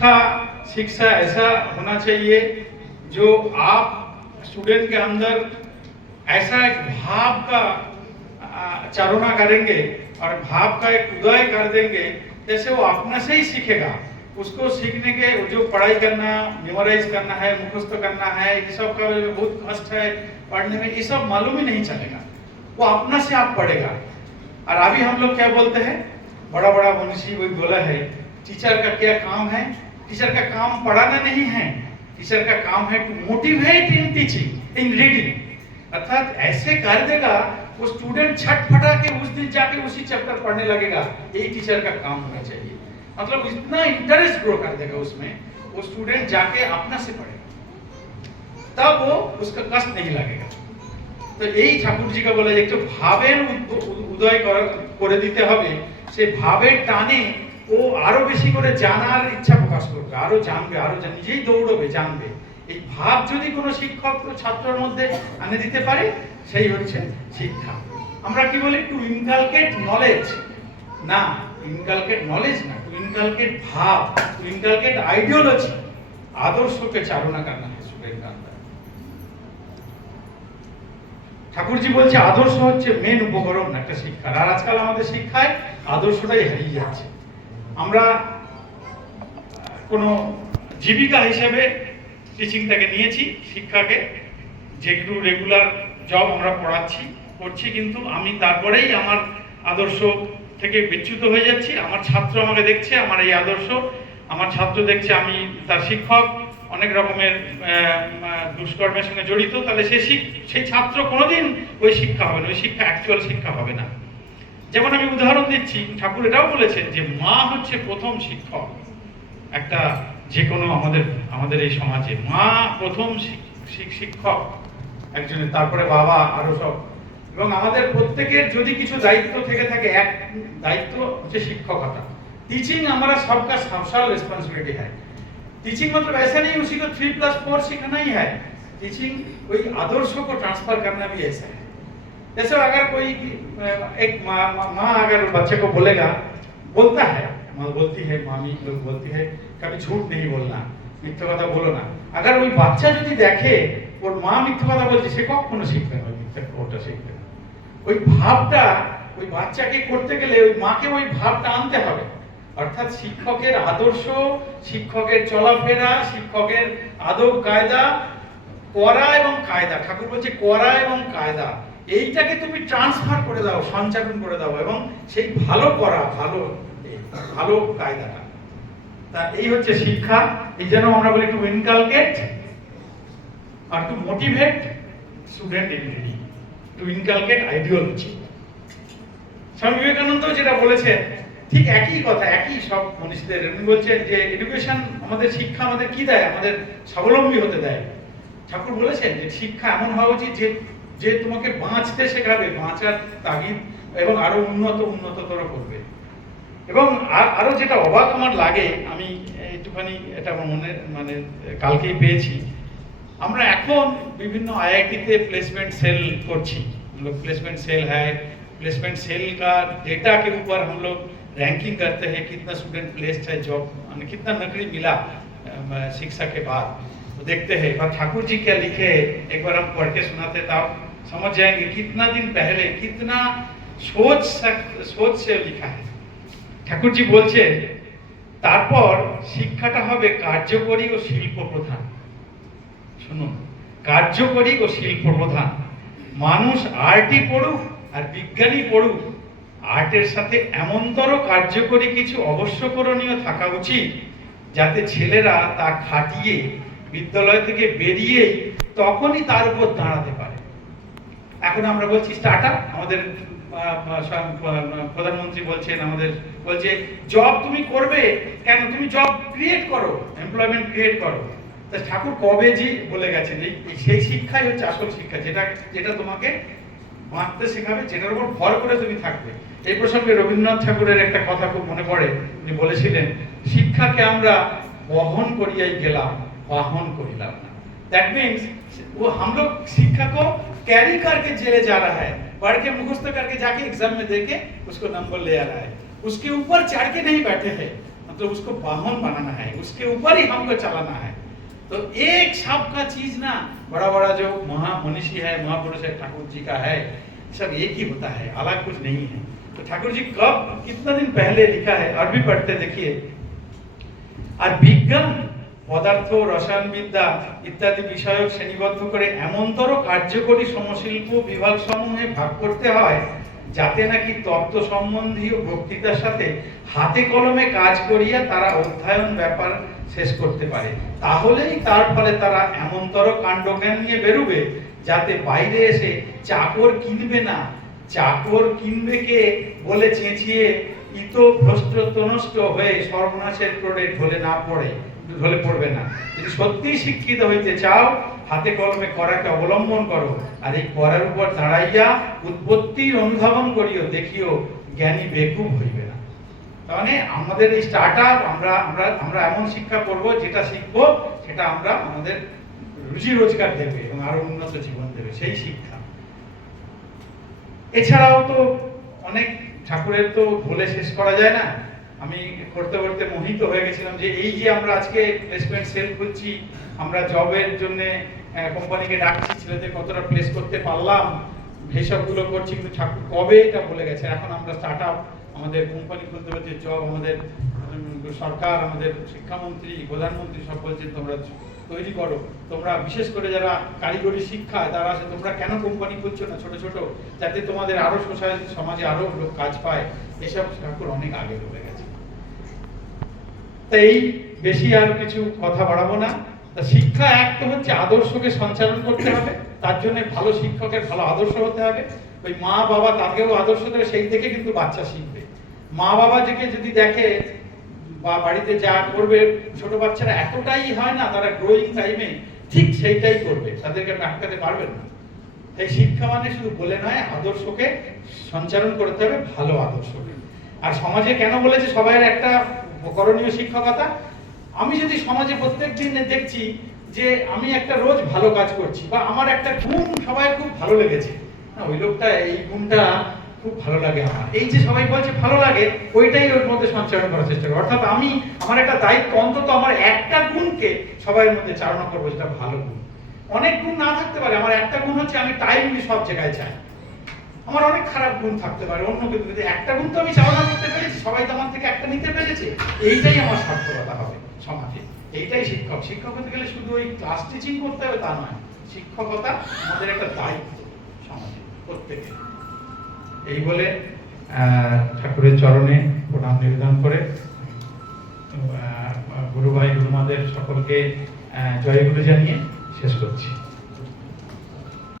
शिक्षा शिक्षा ऐसा होना चाहिए जो आप स्टूडेंट के अंदर ऐसा एक भाव का चारोना करेंगे और भाव का एक उदय कर देंगे, जैसे वो अपने से ही सीखेगा। उसको सीखने के जो पढ़ाई करना, मेमोराइज करना है, मुखस्त करना है, ये सब का बहुत कष्ट है पढ़ने में, ये सब मालूम ही नहीं चलेगा, वो अपना से आप पढ़ेगा। और अभी हम लोग क्या बोलते हैं, बड़ा बड़ा मनुष्य वही बोला है, टीचर का क्या काम है? टीचर का काम पढ़ाना नहीं है, टीचर का काम है to motivate in teaching, in reading. अर्थात ऐसे कर देगा वो स्टूडेंट छटपटा के उस दिन जाके उसी चैप्टर पढ़ने लगेगा। यही टीचर का काम होना चाहिए। मतलब इतना इंटरेस्ट ग्रो कर देगा उसमें, वो स्टूडेंट जाके अपना से पढ़ेगा, तब वो उसका कष्ट नहीं लगेगा। तो यही ठाकुर जी का बोला, एक तो भावेर उदय করে দিতে হবে, সেই ভাবের টানে ও আরো বেশি করে জানার ইচ্ছা প্রকাশ করবে, আরো জানবে, আরো নিজেই দৌড়বে, জানবে। এই ভাব যদি কোনো শিক্ষক ছাত্রের মধ্যে আনে দিতে পারে, সেই হচ্ছে শিক্ষা। আমরা কি বলি, টু ইনকালকেট নলেজ, না ইনকালকেট নলেজ না, টু ইনকালকেট ভাব, টু ইনকালকেট आइडियोलॉजी, আদর্শকে চালনা करना है स्टूडेंट का अंदर। ঠাকুরজি বলছে আদর্শ হচ্ছে মেন উপকরণ একটা শিক্ষার। আর আজকাল আমাদের শিক্ষায় আদর্শটাই হারিয়ে যাচ্ছে। আমরা কোনো জীবিকা হিসেবে টিচিংটাকে নিয়েছি, শিক্ষাকে যেগুলো রেগুলার জব আমরা পড়াচ্ছি করছি, কিন্তু আমি তারপরেই আমার আদর্শ থেকে বিচ্যুত হয়ে যাচ্ছি। আমার ছাত্র আমাকে দেখছে আমার এই আদর্শ, আমার ছাত্র দেখছে আমি তার শিক্ষক, অনেক রকমের দুষ্কর্মের সঙ্গে জড়িত, তাহলে সেই ছাত্র কোনোদিন ওই শিক্ষা হবে না, ওই শিক্ষা অ্যাকচুয়াল শিক্ষা হবে না। যেমন আমি উদাহরণ দিচ্ছি, ঠাকুর এটাও বলেছেন যে মা হচ্ছে প্রথম শিক্ষক একটা, যে কোনো আমাদের এই সমাজে মা প্রথম শিক্ষক একজনের, তারপরে বাবা, আরো সব। এবং আমাদের প্রত্যেকের যদি কিছু দায়িত্ব থেকে থাকে, এক দায়িত্ব হচ্ছে শিক্ষকতা। टीचिंग हमारा सबका सोशल रिस्पांसिबिलिटी है। टीचिंग मतलब ऐसा नहीं उसी को 3+4 सिखाना ही है, टीचिंग कोई आदर्शों को ट्रांसफर करना भी ऐसा है। जैसे अगर कोई एक माँ अगर बच्चे को बोलेगा, बोलता है, बोलती है, मामी लोग बोलती है कभी झूठ नहीं बोलना, मिथ्या কথা বলো না। अगर ওই বাচ্চা যদি দেখে ওর মা মিথ্যা কথা বলছে, সে কখনো শিখবে না, মিথ্যা কথা শিখবে না। ওই ভাবটা ওই বাচ্চাকে করতে গেলে ওই মাকে ওই ভাবটা আনতে হবে। অর্থাৎ শিক্ষকের আদর্শ, শিক্ষকের চলাফেরা, শিক্ষকের আদব কায়দা, করা এবং কায়দা, ঠাকুর বলছে করা এবং কায়দা, এইটাকে তুমি ট্রান্সফার করে দাও, সঞ্চালন করে দাও, এবং সেই ভালো করা, ভালো কায়দাটা, তা এই হচ্ছে শিক্ষা। এই জন্য আমরা বলি টু ইনকালকেট আর to motivate student in reading, to inculcate ideology. Swami Vivekananda যেটা বলেছেন ঠিক একই কথা, একই সব মনীষীদের। উনি বলছেন যে এডুকেশন, আমাদের শিক্ষা আমাদের কি দেয়? আমাদের স্বাবলম্বী হতে দেয়। ঠাকুর বলেছেন যে শিক্ষা এমন হওয়া উচিত যে তোমাকে বাঁচতে শেখাবে, বাঁচার তাগিদ, এবং আরো উন্নততর করবে। এবং আরো যেটা অবাক আমার লাগে, আমি একটুখানি এটা আমার মনে মানে কালকেই পেয়েছি, আমরা এখন বিভিন্ন আইআইটিতে প্লেসমেंट सेल করছি। हम लोग प्लेसमेंट सेल है, प्लेसमेंट सेल का डेटा के ऊपर हम लोग रैंकिंग करते हैं, कितना स्टूडेंट प्लेस्ड है, जॉब माने कितना नौकरी मिला शिक्षा के बाद, तो देखते हैं। और ठाकुर जी क्या लिखे, एक बार हम पढ़ के सुनाते तो आप समझ जाएंगे कितना दिन पहले कितना सोच से लिखा है। ठाकुर जी बोलছে তারপর শিক্ষাটা হবে কার্যকরী ও শিল্প প্রধান। শুনুন, কার্যকরী ও শিল্প প্রধান। মানুষ আর্টই পড়ুক আর বিজ্ঞানী পড়ুক, আর্টের সাথে এমনতর কার্যকরী কিছু অবশ্যকরণীয় থাকা উচিত যাতে ছেলেরা তা খাটিয়ে বিদ্যালয় থেকে বেরিয়ে তখনই তার উপর দাঁড়াতে পারে। এখন আমরা বলছি স্টার্টআপ, আমাদের প্রধানমন্ত্রী বলছেন, আমাদের বলছে জব তুমি করবে কেন, তুমি জব ক্রিয়েট করো, এমপ্লয়মেন্ট ক্রিয়েট করো। তা ঠাকুর কবে জি বলে গেছেন, সেই শিক্ষাই হচ্ছে আসল শিক্ষা, যেটা তোমাকে বাঁচতে শেখাবে, যেটার উপর ভর করে তুমি থাকবে। এই প্রসঙ্গে রবীন্দ্রনাথ ঠাকুরের একটা কথা খুব মনে পড়ে। উনি বলেছিলেন, শিক্ষাকে আমরা বহন করিয়াই গেলাম, বাহন করিলাম না। दैट मीन्स वो हम लोग शिक्षा को कैरी करके जेले जा रहा है, पढ़ के मुखस्त करके जाके एग्जाम में देके उसको नंबर ले आ रहा है, उसके ऊपर चढ़ के नहीं बैठे हैं, मतलब उसको वाहन बनाना है। उसके ऊपर ही हमको चलाना है। तो एक सबका चीज ना, बड़ा बड़ा जो महामनीषी है, महापुरुष है, ठाकुर जी का है, सब एक ही होता है, अलग कुछ नहीं है। तो ठाकुर जी कब कितना दिन पहले लिखा है, अरबी पढ़ते देखिए। আর বিজ্ঞান পদার্থ রসায়নবিদ্যা ইত্যাদি বিষয়ক শ্রেণীবদ্ধ করে এমনতর কার্যকরী সমশিল্প বিভাগ সমূহে ভাগ করতে হয় যাতে নাকি তত্ত্ব সম্বন্ধীয় বক্তৃতার সাথে হাতে কলমে কাজ করিয়া তারা অধ্যয়ন ব্যাপার শেষ করতে পারে। তাহলেই তার ফলে তারা এমনতর কাণ্ডজ্ঞান নিয়ে বেরোবে যাতে বাইরে এসে চাকর কিনবে না, চাকর কিনবে কে বলে চেঁচিয়ে ইত ভ্রষ্ট তনষ্ট হয়ে সর্বনাশের প্রোডে ঢলে পড়বে না। যদি সত্যি শিক্ষিত হইতে চাও হাতে কলমে করাকে অবলম্বন করো, আর এই করার উপর দাঁড়াইয়া উৎপত্তির অনুধাবন করিও, দেখিও জ্ঞানী বেকুব হইবে না। তাহলে আমাদের এই স্টার্টআপ আমরা আমরা আমরা এমন শিক্ষা করব, যেটা শিখবো সেটা আমরা আমাদের রুজি রোজগার দেবে এবং আরো উন্নত জীবন দেবে, সেই শিক্ষা। এছাড়াও তো অনেক ঠাকুরের তো বলে শেষ করা যায় না। আমি করতে করতে মোহিত হয়ে গেছিলাম যে এই যে আমরা আজকে প্লেসমেন্ট সেল খুলছি, আমরা জবের জন্য কোম্পানিকে ডাকছি, ছেলেদের কতটা প্লেস করতে পারলাম, এইসবগুলো করছি, কিন্তু ঠাকুর কবে এটা বলে গেছে। এখন আমরা স্টার্ট আপ, আমাদের কোম্পানি খুলতে হচ্ছে, জব, আমাদের সরকার, আমাদের শিক্ষামন্ত্রী, প্রধানমন্ত্রী সব বলছেন তোমরা তৈরি করো, তোমরা বিশেষ করে যারা কারিগরি শিক্ষা তারা আছে, তোমরা কেন কোম্পানি খুলছো না ছোট ছোট, যাতে তোমাদের আরো সোসাইটি সমাজে আরো লোক কাজ পায়। এসব ঠাকুর অনেক আগে বলে গেছে। তাই বেশি আর কিছু কথা বাড়াবো না। তা শিক্ষা এক তো হচ্ছে আদর্শকে সঞ্চালন করতে হবে, তার জন্য ভালো শিক্ষকের ভালো আদর্শ হতে হবে। ওই মা বাবা তাকেও আদর্শ দেবে, সেই থেকে কিন্তু বাচ্চা শিখবে। মা বাবা থেকে যদি দেখে বা বাড়িতে যা করবে, ছোট বাচ্চারা এতটাই হয় না, তারা গ্রোয়িং টাইমে ঠিক সেইটাই করবে, তাদেরকে আটকাতে পারবেন না। তাই শিক্ষা মানে শুধু বলে নয়, আদর্শকে সঞ্চালন করতে হবে, ভালো আদর্শকে। আর সমাজে কেন বলেছে সবাই একটা করণীয় শিক্ষকতা, আমি যদি সমাজে প্রত্যেক দিন দেখছি যে আমি একটা রোজ ভালো কাজ করছি, বা আমার একটা গুণ সবাই খুব ভালো লেগেছে, না ওই লোকটা এই গুণটা খুব ভালো লাগে আমার, এই যে সবাই বলছে ভালো লাগে, ওইটাই ওর মধ্যে সঞ্চারণ করার চেষ্টা করি। অর্থাৎ আমি আমার একটা দায়িত্ব, অন্তত আমার একটা গুণকে সবার মধ্যে চালনা করবো, যেটা ভালো গুণ। অনেক গুণ না থাকতে পারে, আমার একটা গুণ হচ্ছে আমি টাইমলি সব জায়গায় চাই। আমার অনেক খারাপ গুণ থাকতে পারে অন্য কিন্তু একটা গুণ তো আমি চালনা করতে পেরেছি, সবাই তো আমার থেকে একটা নিতে পেরেছে, এইটাই আমার সার্থকতা হবে সমাজে। এইটাই শিক্ষক। শিক্ষক হতে গেলে শুধু ওই ক্লাস টিচিং করতে হবে তা নয়, শিক্ষকতা আমাদের একটা দায়িত্ব সমাজে প্রত্যেকের। এই বলে ঠাকুরের চরণে প্রণাম নিবেদন করে গুরু ভাই গুরুমাদের সকলকে জয়গুরু জানিয়ে শেষ করছি।